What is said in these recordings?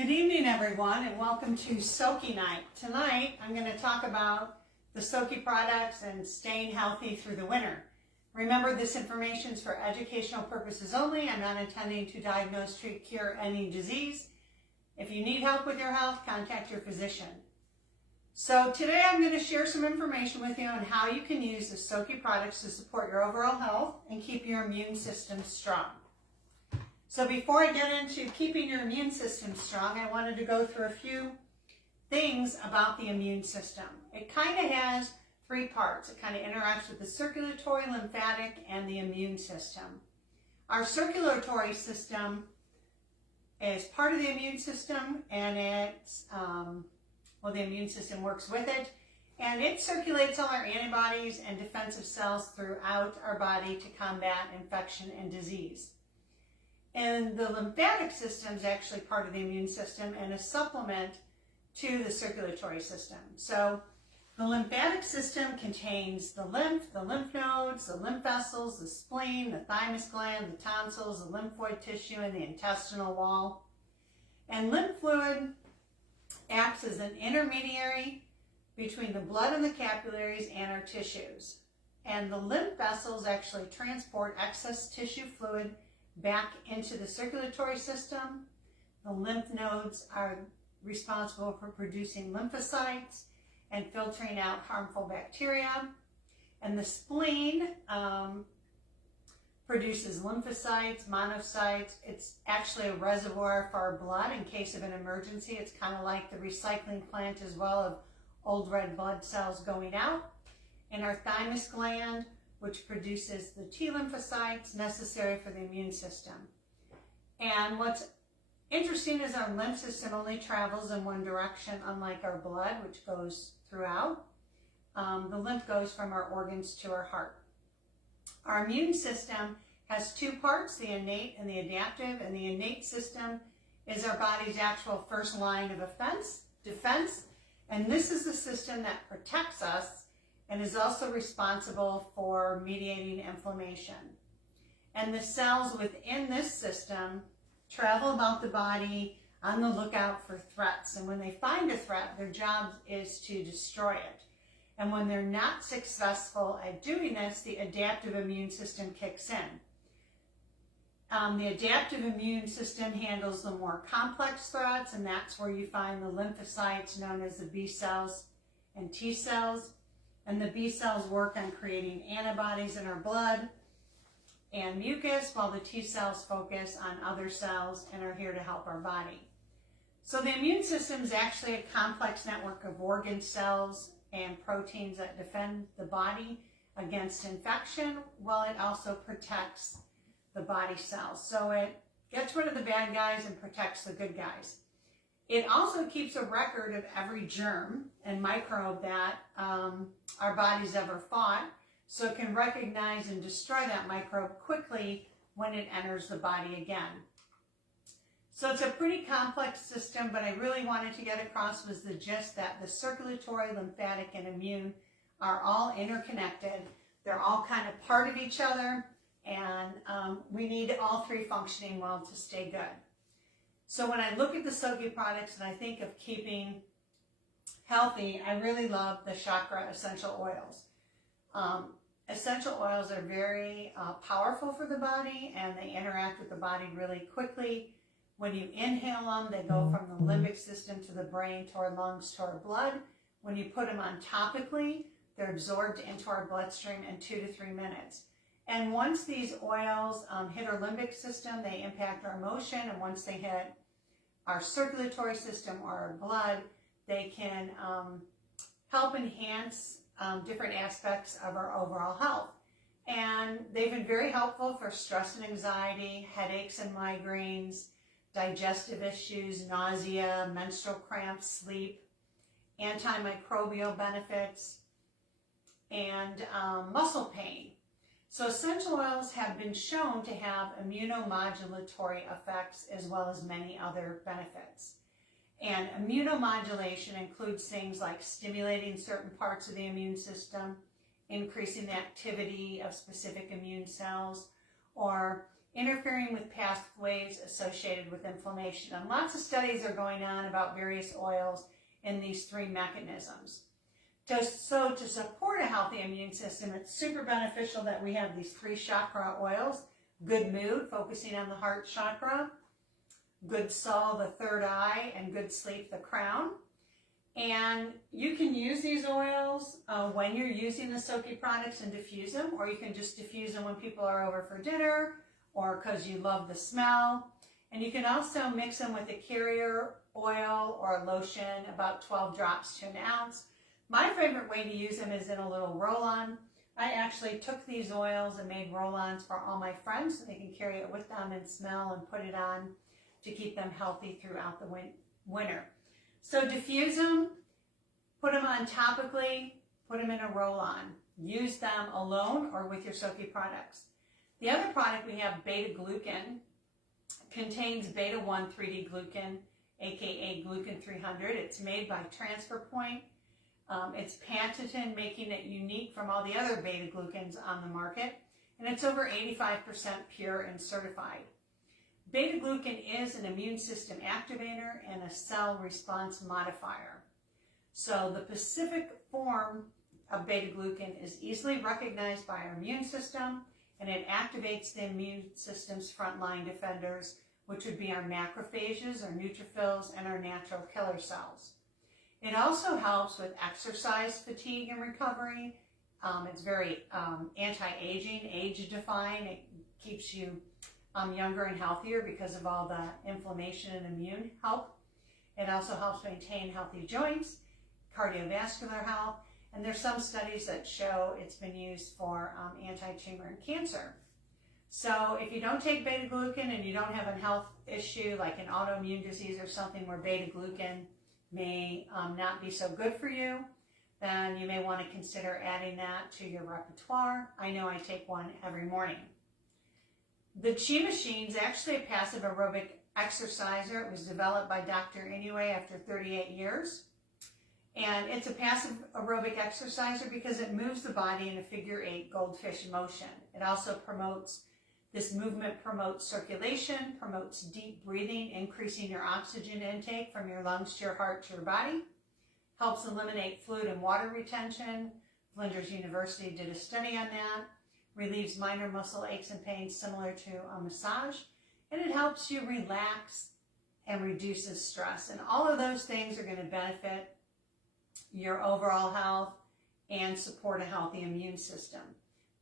Good evening, everyone, and welcome to SOQI Night. Tonight, I'm going to talk about the SOQI products and staying healthy through the winter. Remember, this information is for educational purposes only. I'm not intending to diagnose, treat, cure any disease. If you need help with your health, contact your physician. So today, I'm going to share some information with you on how you can use the SOQI products to support your overall health and keep your immune system strong. So before I get into keeping your immune system strong, I wanted to go through a few things about the immune system. It kind of has three parts. It kind of interacts with the circulatory, lymphatic, and the immune system. Our circulatory system is part of the immune system, and it's, the immune system works with it, and it circulates all our antibodies and defensive cells throughout our body to combat infection and disease. And the lymphatic system is actually part of the immune system and a supplement to the circulatory system. So the lymphatic system contains the lymph nodes, the lymph vessels, the spleen, the thymus gland, the tonsils, the lymphoid tissue, and the intestinal wall. And lymph fluid acts as an intermediary between the blood and the capillaries and our tissues. And the lymph vessels actually transport excess tissue fluid back into the circulatory system. The lymph nodes are responsible for producing lymphocytes and filtering out harmful bacteria. And the spleen produces lymphocytes, monocytes. It's actually a reservoir for our blood in case of an emergency. It's kind of like the recycling plant as well of old red blood cells going out. And our thymus gland, which produces the T lymphocytes necessary for the immune system. And what's interesting is our lymph system only travels in one direction, unlike our blood, which goes throughout. The lymph goes from our organs to our heart. Our immune system has two parts, the innate and the adaptive, and the innate system is our body's actual first line of defense, and this is the system that protects us and is also responsible for mediating inflammation. And the cells within this system travel about the body on the lookout for threats. And when they find a threat, their job is to destroy it. And when they're not successful at doing this, the adaptive immune system kicks in. The adaptive immune system handles the more complex threats, and that's where you find the lymphocytes known as the B cells and T cells. And the B cells work on creating antibodies in our blood and mucus, while the T cells focus on other cells and are here to help our body. So the immune system is actually a complex network of organ cells and proteins that defend the body against infection, while it also protects the body cells. So it gets rid of the bad guys and protects the good guys. It also keeps a record of every germ and microbe that our bodies ever fought, so it can recognize and destroy that microbe quickly when it enters the body again. So it's a pretty complex system, but I really wanted to get across was the gist that the circulatory, lymphatic, and immune are all interconnected. They're all kind of part of each other, and we need all three functioning well to stay good. So when I look at the SOQI products and I think of keeping healthy, I really love the chakra essential oils. Essential oils are very powerful for the body, and they interact with the body really quickly. When you inhale them, they go from the limbic system to the brain, to our lungs, to our blood. When you put them on topically, they're absorbed into our bloodstream in 2 to 3 minutes. And once these oils hit our limbic system, they impact our emotion, and once they hit our circulatory system or our blood, they can help enhance different aspects of our overall health. And they've been very helpful for stress and anxiety, headaches and migraines, digestive issues, nausea, menstrual cramps, sleep, antimicrobial benefits, and muscle pain. So essential oils have been shown to have immunomodulatory effects as well as many other benefits. And immunomodulation includes things like stimulating certain parts of the immune system, increasing the activity of specific immune cells, or interfering with pathways associated with inflammation. And lots of studies are going on about various oils in these three mechanisms. So to support a healthy immune system, it's super beneficial that we have these three chakra oils. Good mood, focusing on the heart chakra. Good soul, the third eye, and good sleep, the crown. And you can use these oils when you're using the SOQI products and diffuse them, or you can just diffuse them when people are over for dinner or because you love the smell. And you can also mix them with a carrier oil or a lotion, about 12 drops to an ounce. My favorite way to use them is in a little roll-on. I actually took these oils and made roll-ons for all my friends so they can carry it with them and smell and put it on to keep them healthy throughout the winter. So diffuse them, put them on topically, put them in a roll-on. Use them alone or with your SOQI products. The other product we have, beta-glucan, contains beta-1 3D glucan, aka glucan 300. It's made by Transfer Point. It's patented, making it unique from all the other beta-glucans on the market, and it's over 85% pure and certified. Beta-glucan is an immune system activator and a cell response modifier. So the specific form of beta-glucan is easily recognized by our immune system, and it activates the immune system's frontline defenders, which would be our macrophages, our neutrophils, and our natural killer cells. It also helps with exercise fatigue and recovery. It's very anti-aging, age-defying. It keeps you younger and healthier because of all the inflammation and immune help. It also helps maintain healthy joints, cardiovascular health, and there's some studies that show it's been used for anti-tumor and cancer. So if you don't take beta-glucan and you don't have a health issue like an autoimmune disease or something where beta-glucan may not be so good for you, then you may want to consider adding that to your repertoire. I know I take one every morning. The Chi Machine is actually a passive aerobic exerciser. It was developed by Dr. Inoue after 38 years. And it's a passive aerobic exerciser because it moves the body in a figure-8 goldfish motion. It also promotes, this movement promotes circulation, promotes deep breathing, increasing your oxygen intake from your lungs to your heart to your body, helps eliminate fluid and water retention. Flinders University did a study on that. Relieves minor muscle aches and pains similar to a massage, and it helps you relax and reduces stress. And all of those things are going to benefit your overall health and support a healthy immune system.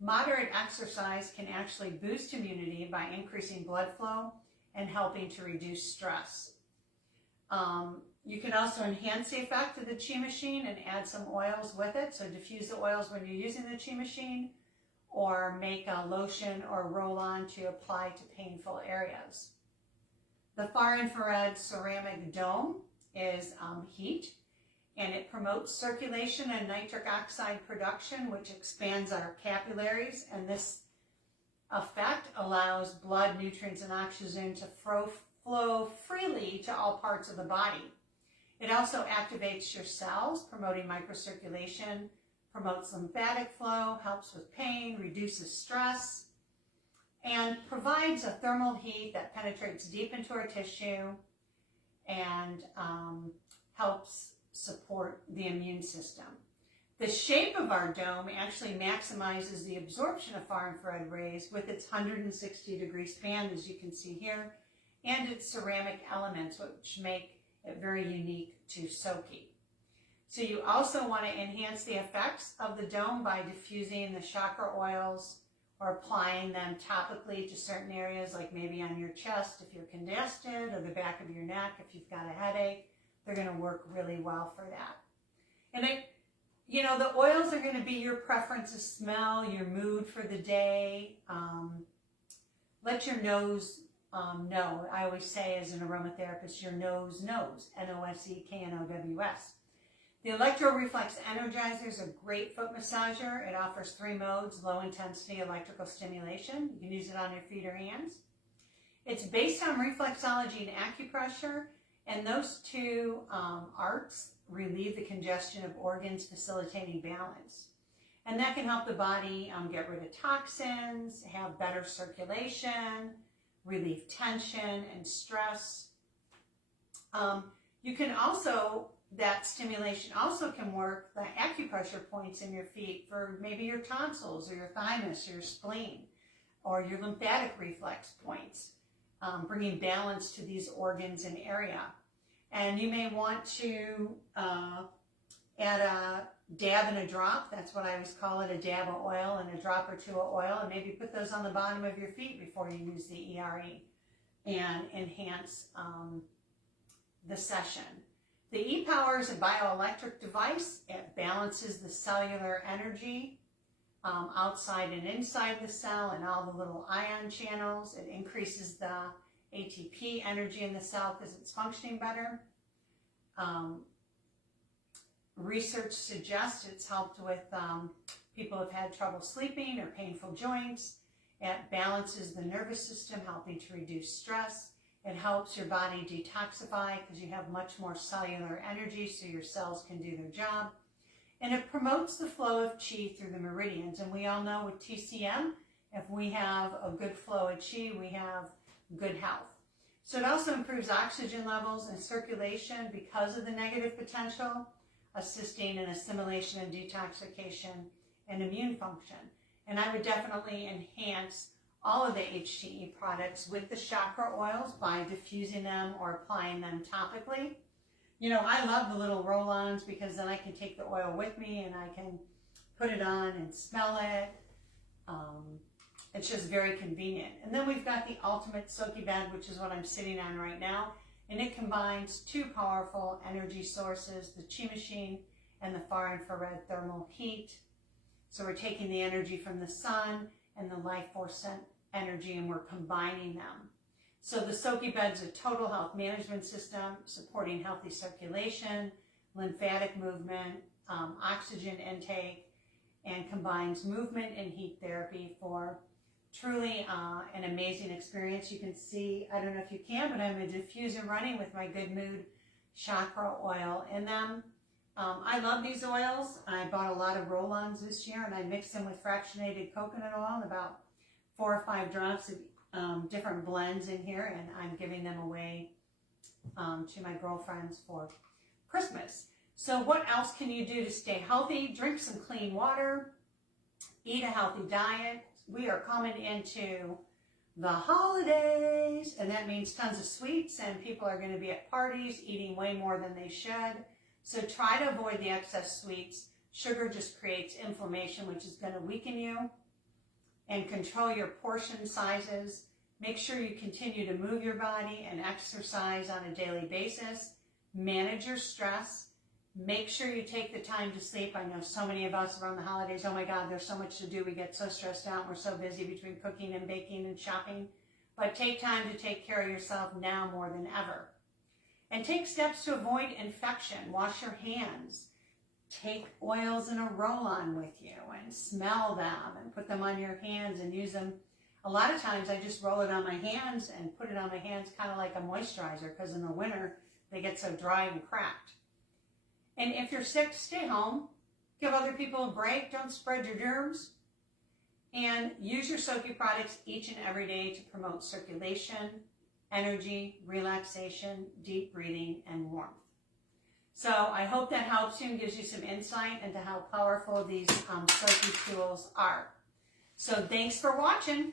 Moderate exercise can actually boost immunity by increasing blood flow and helping to reduce stress. You can also enhance the effect of the Chi Machine and add some oils with it. So diffuse the oils when you're using the Chi Machine, or make a lotion or roll-on to apply to painful areas. The far infrared ceramic dome is heat, and it promotes circulation and nitric oxide production, which expands our capillaries, and this effect allows blood, nutrients, and oxygen to flow freely to all parts of the body. It also activates your cells, promoting microcirculation, promotes lymphatic flow, helps with pain, reduces stress, and provides a thermal heat that penetrates deep into our tissue and helps support the immune system. The shape of our dome actually maximizes the absorption of far infrared rays with its 160-degree span, as you can see here, and its ceramic elements, which make it very unique to SOQI. So you also want to enhance the effects of the dome by diffusing the chakra oils or applying them topically to certain areas, like maybe on your chest if you're congested, or the back of your neck if you've got a headache. They're going to work really well for that. And the oils are going to be your preference of smell, your mood for the day. Let your nose know. I always say as an aromatherapist, your nose knows, N-O-S-E-K-N-O-W-S. The Electro-Reflex Energizer is a great foot massager. It offers 3 modes, low-intensity electrical stimulation. You can use it on your feet or hands. It's based on reflexology and acupressure, and those two arts relieve the congestion of organs, facilitating balance. And that can help the body get rid of toxins, have better circulation, relieve tension and stress. You can also, that stimulation also can work the acupressure points in your feet for maybe your tonsils or your thymus, your spleen, or your lymphatic reflex points, bringing balance to these organs and area. And you may want to add a dab and a drop. That's what I always call it, a dab of oil and a drop or two of oil, and maybe put those on the bottom of your feet before you use the ERE and enhance the session. The e-Power is a bioelectric device. It balances the cellular energy outside and inside the cell and all the little ion channels. It increases the ATP energy in the cell because it's functioning better. Research suggests it's helped with people who've had trouble sleeping or painful joints. It balances the nervous system, helping to reduce stress. It helps your body detoxify because you have much more cellular energy so your cells can do their job. And it promotes the flow of qi through the meridians. And we all know with TCM, if we have a good flow of qi, we have good health. So it also improves oxygen levels and circulation because of the negative potential, assisting in assimilation and detoxification and immune function. And I would definitely enhance all of the HTE products with the chakra oils by diffusing them or applying them topically. You know, I love the little roll-ons because then I can take the oil with me and I can put it on and smell it. It's just very convenient. And then we've got the ultimate SOQI bed, which is what I'm sitting on right now. And it combines two powerful energy sources, the Qi machine and the far infrared thermal heat. So we're taking the energy from the sun and the life force energy and we're combining them. So the SOQI bed's a total health management system supporting healthy circulation, lymphatic movement, oxygen intake, and combines movement and heat therapy for truly an amazing experience. You can see, I don't know if you can, but I'm a diffuser running with my Good Mood chakra oil in them. I love these oils. I bought a lot of roll-ons this year and I mixed them with fractionated coconut oil and about 4 or 5 drops of different blends in here, and I'm giving them away to my girlfriends for Christmas. So what else can you do to stay healthy? Drink some clean water, eat a healthy diet. We are coming into the holidays, and that means tons of sweets, and people are going to be at parties eating way more than they should. So try to avoid the excess sweets. Sugar just creates inflammation, which is going to weaken you. And control your portion sizes. Make sure you continue to move your body and exercise on a daily basis. Manage your stress. Make sure you take the time to sleep. I know so many of us around the holidays, oh my God, there's so much to do. We get so stressed out. We're so busy between cooking and baking and shopping. But take time to take care of yourself now more than ever. And take steps to avoid infection. Wash your hands. Take oils in a roll-on with you and smell them and put them on your hands and use them. A lot of times I just roll it on my hands and put it on my hands kind of like a moisturizer because in the winter they get so dry and cracked. And if you're sick, stay home. Give other people a break. Don't spread your germs. And use your SOQI products each and every day to promote circulation, energy, relaxation, deep breathing, and warmth. So I hope that helps you and gives you some insight into how powerful these SOQI tools are. So thanks for watching.